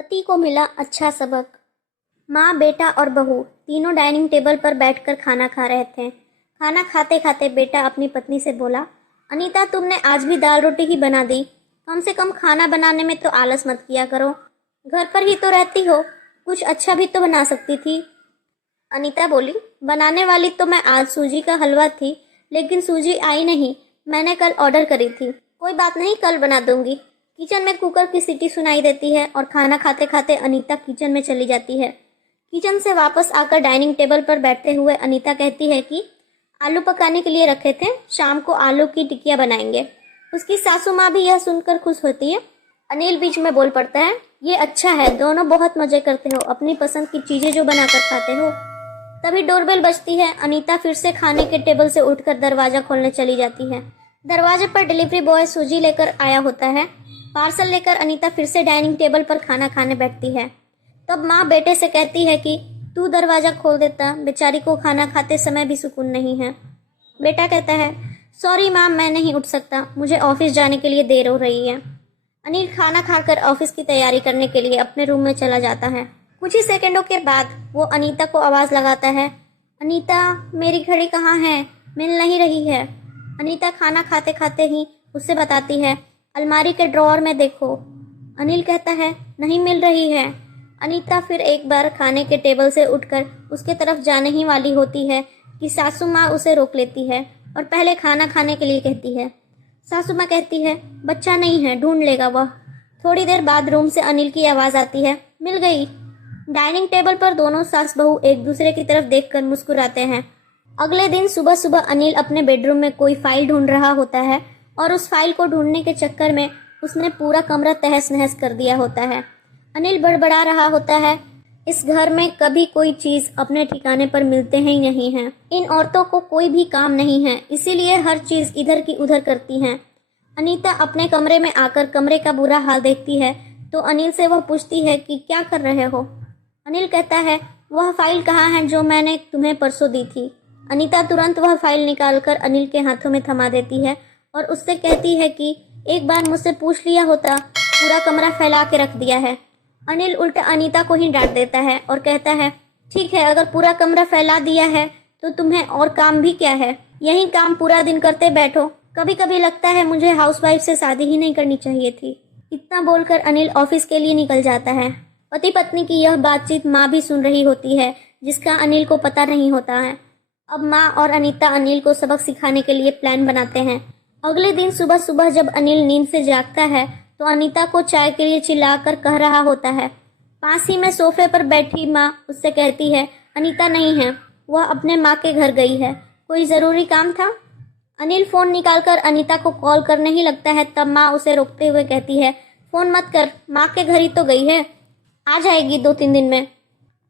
पति को मिला अच्छा सबक। माँ, बेटा और बहू तीनों डाइनिंग टेबल पर बैठकर खाना खा रहे थे। खाना खाते खाते बेटा अपनी पत्नी से बोला, अनीता, तुमने आज भी दाल रोटी ही बना दी। कम से कम खाना बनाने में तो आलस मत किया करो। घर पर ही तो रहती हो, कुछ अच्छा भी तो बना सकती थी। अनीता बोली, बनाने वाली तो मैं आज सूजी का हलवा थी, लेकिन सूजी आई नहीं। मैंने कल ऑर्डर करी थी। कोई बात नहीं, कल बना दूंगी। किचन में कुकर की सीटी सुनाई देती है और खाना खाते खाते अनीता किचन में चली जाती है। किचन से वापस आकर डाइनिंग टेबल पर बैठते हुए अनीता कहती है कि आलू पकाने के लिए रखे थे, शाम को आलू की टिकिया बनाएंगे। उसकी सासू माँ भी यह सुनकर खुश होती है। अनिल बीच में बोल पड़ता है, ये अच्छा है, दोनों बहुत मजे करते हो, अपनी पसंद की चीजें जो बनाकर खाते हो। तभी डोरबेल बजती है। अनीता फिर से खाने के टेबल से उठकर दरवाजा खोलने चली जाती है। दरवाजे पर डिलीवरी बॉय सूजी लेकर आया होता है। पार्सल लेकर अनीता फिर से डाइनिंग टेबल पर खाना खाने बैठती है। तब माँ बेटे से कहती है कि तू दरवाजा खोल देता, बेचारी को खाना खाते समय भी सुकून नहीं है। बेटा कहता है, सॉरी माँ, मैं नहीं उठ सकता, मुझे ऑफिस जाने के लिए देर हो रही है। अनिल खाना खाकर ऑफिस की तैयारी करने के लिए अपने रूम में चला जाता है। कुछ ही सेकंडों के बाद वो अनीता को आवाज लगाता है, अनीता, मेरी घड़ी कहाँ है? मिल नहीं रही है। अनीता खाना खाते खाते ही उससे बताती है, अलमारी के ड्रॉअर में देखो। अनिल कहता है, नहीं मिल रही है। अनीता फिर एक बार खाने के टेबल से उठकर उसके तरफ जाने ही वाली होती है कि सासू माँ उसे रोक लेती है और पहले खाना खाने के लिए कहती है। सासू माँ कहती है, बच्चा नहीं है, ढूंढ लेगा वह। थोड़ी देर बाद रूम से अनिल की आवाज आती है, मिल गई। डाइनिंग टेबल पर दोनों सास बहू एक दूसरे की तरफ देखकर मुस्कुराते हैं। अगले दिन सुबह सुबह अनिल अपने बेडरूम में कोई फाइल ढूंढ रहा होता है और उस फाइल को ढूंढने के चक्कर में उसने पूरा कमरा तहस नहस कर दिया होता है। अनिल बड़बड़ा रहा होता है, इस घर में कभी कोई चीज अपने ठिकाने पर मिलते ही नहीं है। इन औरतों को कोई भी काम नहीं है, इसीलिए हर चीज इधर की उधर करती हैं। अनीता अपने कमरे में आकर कमरे का बुरा हाल देखती है तो अनिल से वह पूछती है कि क्या कर रहे हो। अनिल कहता है, वह फाइल कहाँ है जो मैंने तुम्हें परसों दी थी। अनीता तुरंत वह फाइल निकालकर अनिल के हाथों में थमा देती है और उससे कहती है कि एक बार मुझसे पूछ लिया होता, पूरा कमरा फैला के रख दिया है। अनिल उल्टा अनीता को ही डांट देता है और कहता है, ठीक है, अगर पूरा कमरा फैला दिया है तो तुम्हें और काम भी क्या है, यही काम पूरा दिन करते बैठो। कभी कभी लगता है मुझे हाउसवाइफ से शादी ही नहीं करनी चाहिए थी। इतना बोलकर अनिल ऑफिस के लिए निकल जाता है। पति पत्नी की यह बातचीत माँ भी सुन रही होती है, जिसका अनिल को पता नहीं होता है। अब माँ और अनीता अनिल को सबक सिखाने के लिए प्लान बनाते हैं। अगले दिन सुबह सुबह जब अनिल नींद से जागता है तो अनीता को चाय के लिए चिल्लाकर कह रहा होता है। पास ही में सोफे पर बैठी माँ उससे कहती है, अनीता नहीं है, वह अपने माँ के घर गई है, कोई जरूरी काम था। अनिल फोन निकालकर अनीता को कॉल करने ही लगता है, तब माँ उसे रोकते हुए कहती है, फोन मत कर, माँ के घर ही तो गई है, आ जाएगी 2-3 दिन में।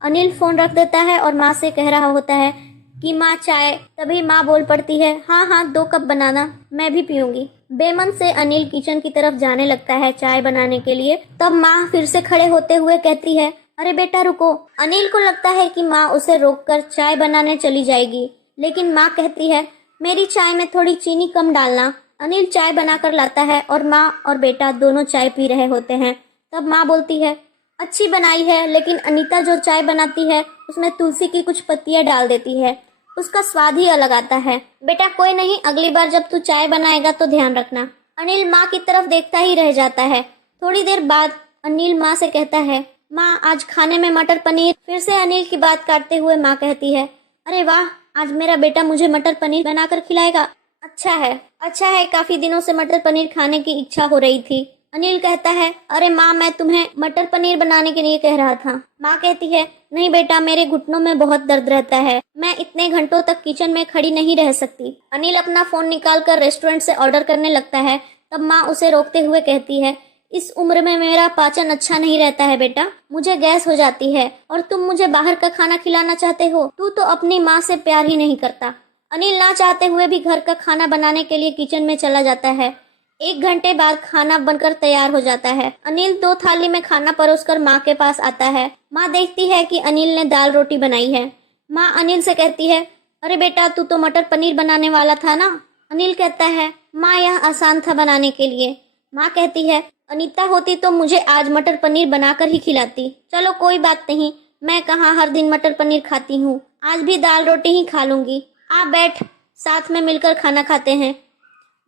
अनिल फोन रख देता है और माँ से कह रहा होता है कि माँ चाय। तभी माँ बोल पड़ती है, हाँ हाँ 2 कप बनाना, मैं भी पीऊंगी। बेमन से अनिल किचन की तरफ जाने लगता है चाय बनाने के लिए। तब माँ फिर से खड़े होते हुए कहती है, अरे बेटा रुको। अनिल को लगता है कि माँ उसे रोककर चाय बनाने चली जाएगी, लेकिन माँ कहती है, मेरी चाय में थोड़ी चीनी कम डालना। अनिल चाय बनाकर लाता है और माँ और बेटा दोनों चाय पी रहे होते हैं। तब माँ बोलती है, अच्छी बनाई है, लेकिन अनीता जो चाय बनाती है उसमें तुलसी की कुछ पत्तियां डाल देती है, उसका स्वाद ही अलग आता है। बेटा कोई नहीं, अगली बार जब तू चाय बनाएगा तो ध्यान रखना। अनिल माँ की तरफ देखता ही रह जाता है। थोड़ी देर बाद अनिल माँ से कहता है, माँ आज खाने में मटर पनीर। फिर से अनिल की बात काटते हुए माँ कहती है, अरे वाह, आज मेरा बेटा मुझे मटर पनीर बनाकर खिलाएगा। अच्छा है, काफी दिनों से मटर पनीर खाने की इच्छा हो रही थी। अनिल कहता है, अरे माँ, मैं तुम्हें मटर पनीर बनाने के लिए कह रहा था। माँ कहती है, नहीं बेटा, मेरे घुटनों में बहुत दर्द रहता है, मैं इतने घंटों तक किचन में खड़ी नहीं रह सकती। अनिल अपना फोन निकालकर रेस्टोरेंट से ऑर्डर करने लगता है। तब माँ उसे रोकते हुए कहती है, इस उम्र में मेरा पाचन अच्छा नहीं रहता है बेटा, मुझे गैस हो जाती है और तुम मुझे बाहर का खाना खिलाना चाहते हो। तू तो अपनी माँ से प्यार ही नहीं करता। अनिल ना चाहते हुए भी घर का खाना बनाने के लिए किचन में चला जाता है। 1 घंटे बाद खाना बनकर तैयार हो जाता है। अनिल 2 थाली में खाना परोसकर माँ के पास आता है। माँ देखती है कि अनिल ने दाल रोटी बनाई है। माँ अनिल से कहती है, अरे बेटा, तू तो मटर पनीर बनाने वाला था ना। अनिल कहता है, माँ यह आसान था बनाने के लिए। माँ कहती है, अनीता होती तो मुझे आज मटर पनीर बनाकर ही खिलाती। चलो कोई बात नहीं, मैं कहाँ हर दिन मटर पनीर खाती हूँ, आज भी दाल रोटी ही खा लूंगी। आप बैठ, साथ में मिलकर खाना खाते हैं।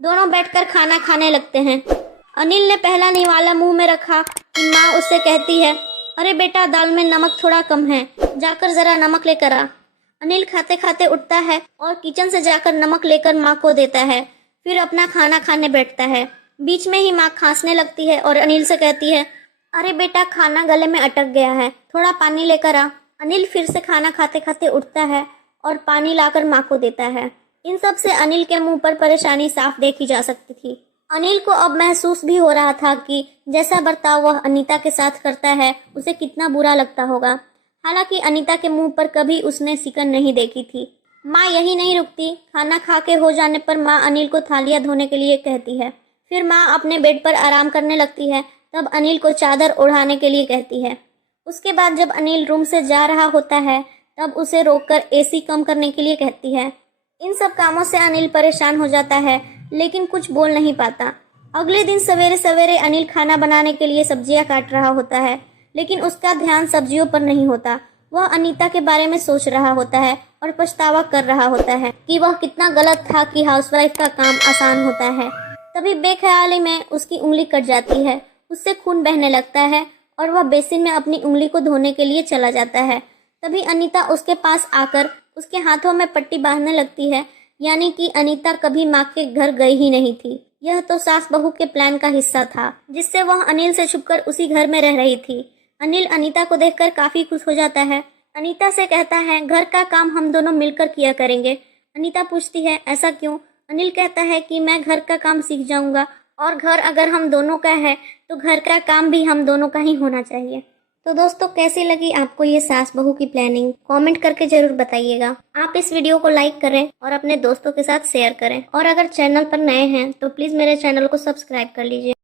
दोनों बैठकर खाना खाने लगते हैं। अनिल ने पहला निवाला मुंह में रखा कि माँ उससे कहती है, अरे बेटा दाल में नमक थोड़ा कम है, जाकर जरा नमक लेकर आ। अनिल खाते खाते उठता है और किचन से जाकर नमक लेकर माँ को देता है, फिर अपना खाना खाने बैठता है। बीच में ही माँ खांसने लगती है और अनिल से कहती है, अरे बेटा खाना गले में अटक गया है, थोड़ा पानी लेकर आ। अनिल फिर से खाना खाते खाते उठता है और पानी लाकर माँ को देता है। इन सब से अनिल के मुंह पर परेशानी साफ देखी जा सकती थी। अनिल को अब महसूस भी हो रहा था कि जैसा बर्ताव वह अनीता के साथ करता है उसे कितना बुरा लगता होगा। हालांकि अनीता के मुंह पर कभी उसने सिकन नहीं देखी थी। माँ यही नहीं रुकती, खाना खा के हो जाने पर माँ अनिल को थालियां धोने के लिए कहती है। फिर माँ अपने बेड पर आराम करने लगती है, तब अनिल को चादर ओढ़ाने के लिए कहती है। उसके बाद जब अनिल रूम से जा रहा होता है तब उसे रोककर एसी कम करने के लिए कहती है। इन सब कामों से अनिल परेशान हो जाता है, लेकिन कुछ बोल नहीं पाता। अगले दिन सवेरे सवेरे अनिल खाना बनाने के लिए सब्जियां काट रहा होता है, लेकिन उसका ध्यान सब्जियों पर नहीं होता। वह अनीता के बारे में सोच रहा होता है और पछतावा कर रहा होता है कि वह कितना गलत था कि हाउसवाइफ का काम आसान होता है। तभी बेख्याली में उसकी उंगली कट जाती है, उससे खून बहने लगता है और वह बेसिन में अपनी उंगली को धोने के लिए चला जाता है। तभी अनीता उसके पास आकर उसके हाथों में पट्टी बांधने लगती है, यानी कि अनीता कभी माँ के घर गई ही नहीं थी। यह तो सास बहू के प्लान का हिस्सा था, जिससे वह अनिल से छुपकर उसी घर में रह रही थी। अनिल अनीता को देखकर काफी खुश हो जाता है। अनीता से कहता है, घर का काम हम दोनों मिलकर किया करेंगे। अनीता पूछती है, ऐसा क्यों? अनिल कहता है कि मैं घर का काम सीख जाऊंगा और घर अगर हम दोनों का है तो घर का काम भी हम दोनों का ही होना चाहिए। तो दोस्तों कैसी लगी आपको ये सास बहू की प्लानिंग, कमेंट करके जरूर बताइएगा। आप इस वीडियो को लाइक करें और अपने दोस्तों के साथ शेयर करें, और अगर चैनल पर नए हैं तो प्लीज मेरे चैनल को सब्सक्राइब कर लीजिए।